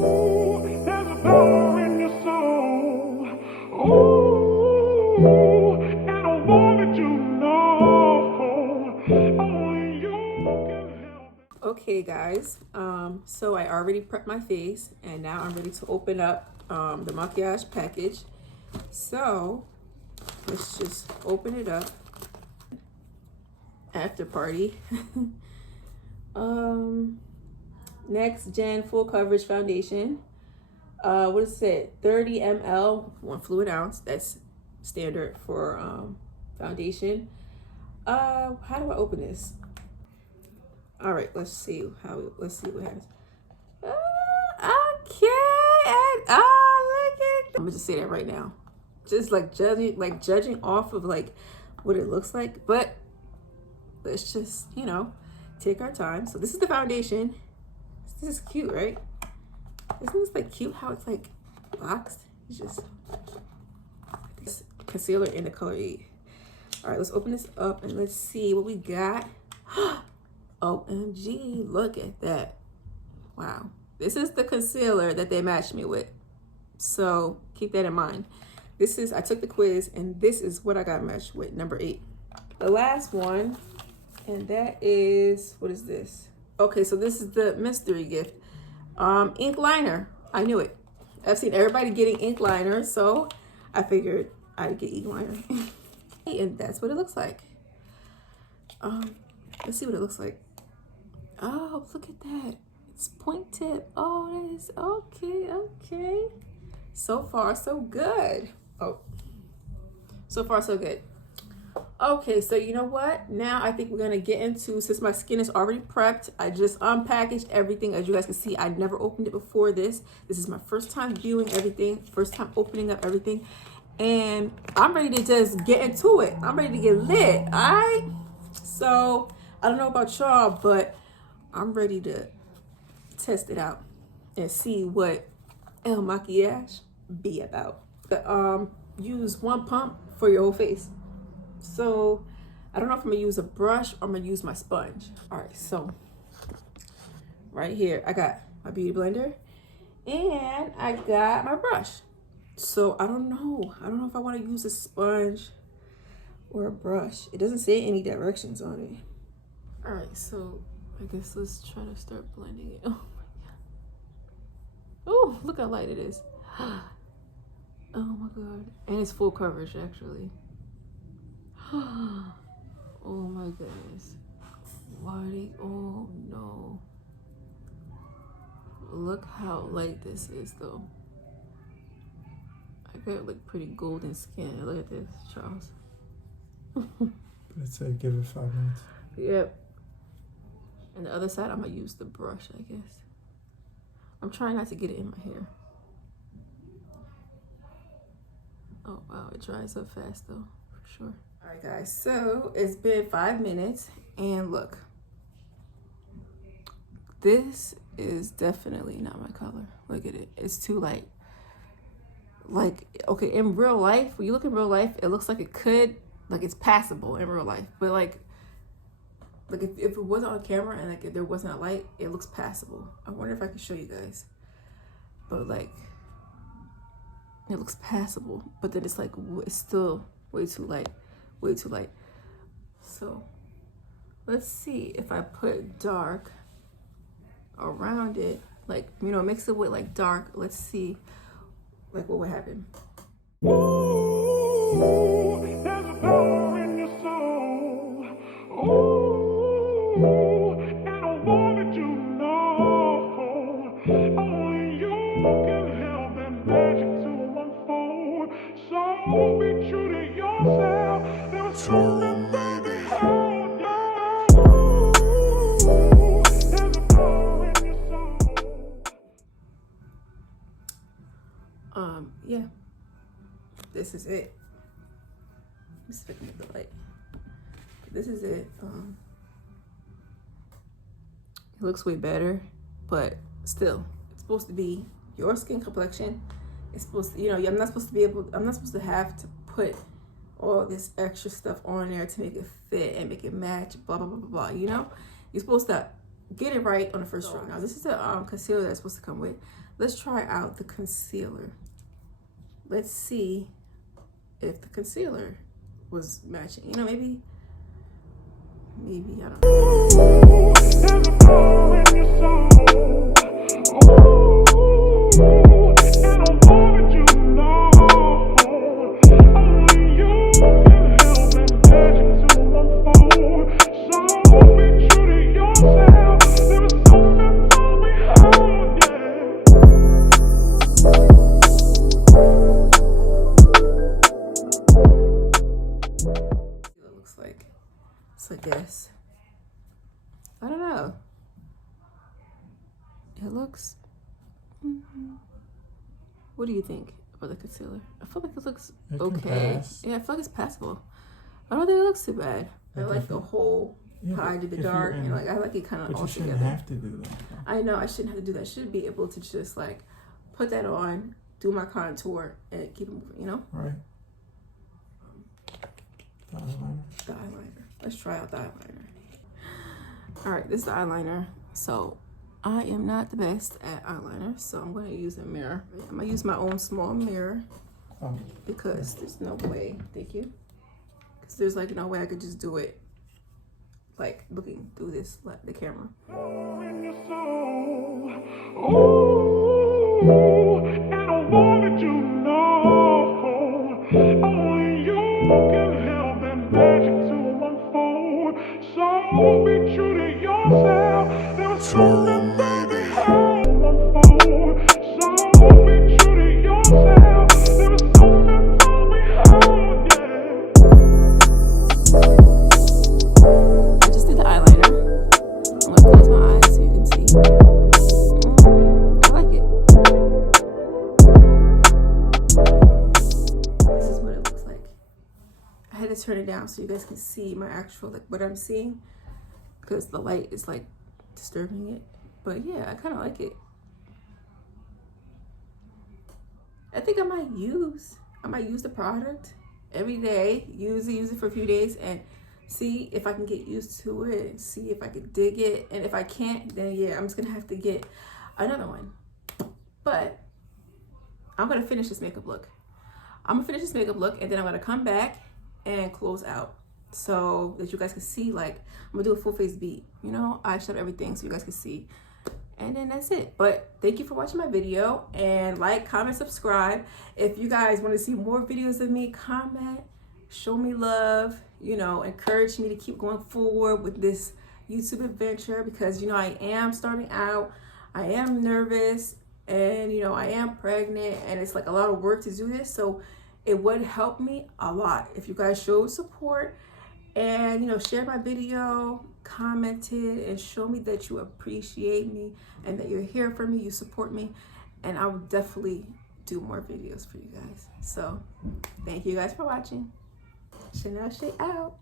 There's a power in your soul. Ooh, and I wanted you to know only you can help. Okay guys, so I already prepped my face and now I'm ready to open up the maquillage package. So let's just open it up. After party. Next Gen Full Coverage Foundation. What is it? 30 ml, 1 fluid ounce. That's standard for foundation. How do I open this? All right, let's see what happens. Okay, and look at. I'm gonna just say that right now, just like judging off of like what it looks like, but let's just take our time. So this is the foundation. This is cute, right? Isn't this like cute how it's like boxed? It's just this concealer in the color 8. All right, let's open this up and let's see what we got. OMG, look at that. Wow. This is the concealer that they matched me with. So keep that in mind. I took the quiz and this is what I got matched with, number 8. The last one, and that is, what is this? Okay, so this is the mystery gift. Ink liner. I knew it. I've seen everybody getting ink liner, so I figured I'd get ink liner. And that's what it looks like. Let's see what it looks like. Oh, look at that. It's point tip. Oh, that is okay. So far, so good. Oh, so far, so good. Okay, so you know what? Now I think we're gonna get into, since my skin is already prepped, I just unpackaged everything. As you guys can see, I never opened it before this. This is my first time viewing everything, first time opening up everything. And I'm ready to just get into it. I'm ready to get lit, all right? So I don't know about y'all, but I'm ready to test it out and see what IL Makiage be about. Use 1 pump for your whole face. So I don't know if I'm gonna use a brush or I'm gonna use my sponge. All right, so right here I got my beauty blender and I got my brush. So I don't know if I want to use a sponge or a brush. It doesn't say any directions on it. All right, so I guess let's try to start blending it. Oh my god. Oh, look how light it is. Oh my god. And it's full coverage actually. Oh my goodness. Oh no. Look how light this is though. I got like pretty golden skin. Look at this, Charles. Let's say give it 5 minutes. Yep. And the other side, I'm gonna use the brush, I guess. I'm trying not to get it in my hair. Oh wow, it dries up fast though, for sure. All right guys, so it's been 5 minutes and look. This is definitely not my color. Look at it, it's too light. Like, okay, in real life, when you look in real life, it looks like it could, like it's passable in real life. But like if it wasn't on camera and like if there wasn't a light, it looks passable. I wonder if I could show you guys. But like, it looks passable. But then it's like, it's still way too light. Way too light. So let's see if I put dark around it. Like, mix it with like dark. Let's see like what would happen. Ooh, there's a power in your soul. Ooh, and I wanted you to know only you can help that magic to unfold. So be true to yourself. Never something, baby. Oh no. Ooh, there's a power in your soul. Yeah. This is it. Let's pick up the light. This is it. It looks way better, but still, it's supposed to be your skin complexion. It's supposed to, I'm not supposed to have to put all this extra stuff on there to make it fit and make it match, blah, blah, blah, blah, blah, You're supposed to get it right on the first try. Now this is the concealer that's supposed to come with. Let's try out the concealer. Let's see if the concealer was matching. You know, maybe I don't know. There's a fire in your soul. Ooh, and I wanted you to know. Only you can help that magic to unfold. So be true to yourself. There was something wrong with you, See what it looks like. So I guess. I don't know. It looks. What do you think about the concealer? I feel like it looks It can okay. pass. Yeah, I feel like it's passable. I don't think it looks too bad. I Like like if the you- whole Yeah, pie to but the if you're dark, in- and like I like it kind of But all you shouldn't together. have to do that. Though. I know I shouldn't have to do that. I should be able to just like put that on, do my contour, and keep it moving. You know, Right. The eyeliner. the eyeliner. Let's try out the eyeliner. All right, this is the eyeliner. So I am not the best at eyeliner, so I'm going to use a mirror. I'm going to use my own small mirror Oh, because there's no way. Thank you. Because there's like no way I could just do it like looking through this like the camera. in your soul. Ooh, and I wanted you to know. Only you can help that magic to unfold. So be true to yourself. There was something that we had to unfold. So be true to yourself. There was something that we had, I just did the eyeliner. I'm gonna close my eyes so you can see. I like it. This is what it looks like. I had to turn it down so you guys can see my actual like what I'm seeing because the light is like disturbing it. But yeah, I kind of like it. I think I might use the product every day. Use it for a few days and see if I can get used to it and see if I can dig it. And if I can't, then yeah, I'm just gonna have to get another one. But I'm gonna finish this makeup look. And then I'm gonna come back and close out so that you guys can see. Like, I'm gonna do a full face beat, you know, eyeshadow, everything, so you guys can see. And then that's it. But thank you for watching my video, and like, comment, subscribe. If you guys want to see more videos of me, comment, show me love, you know, encourage me to keep going forward with this YouTube adventure, because you know I am starting out, I am nervous, and you know I am pregnant, and it's like a lot of work to do this. So it would help me a lot if you guys showed support and, you know, share my video, commented, and show me that you appreciate me and that you're here for me, you support me, and I will definitely do more videos for you guys. So thank you guys for watching. Chanel Shay out.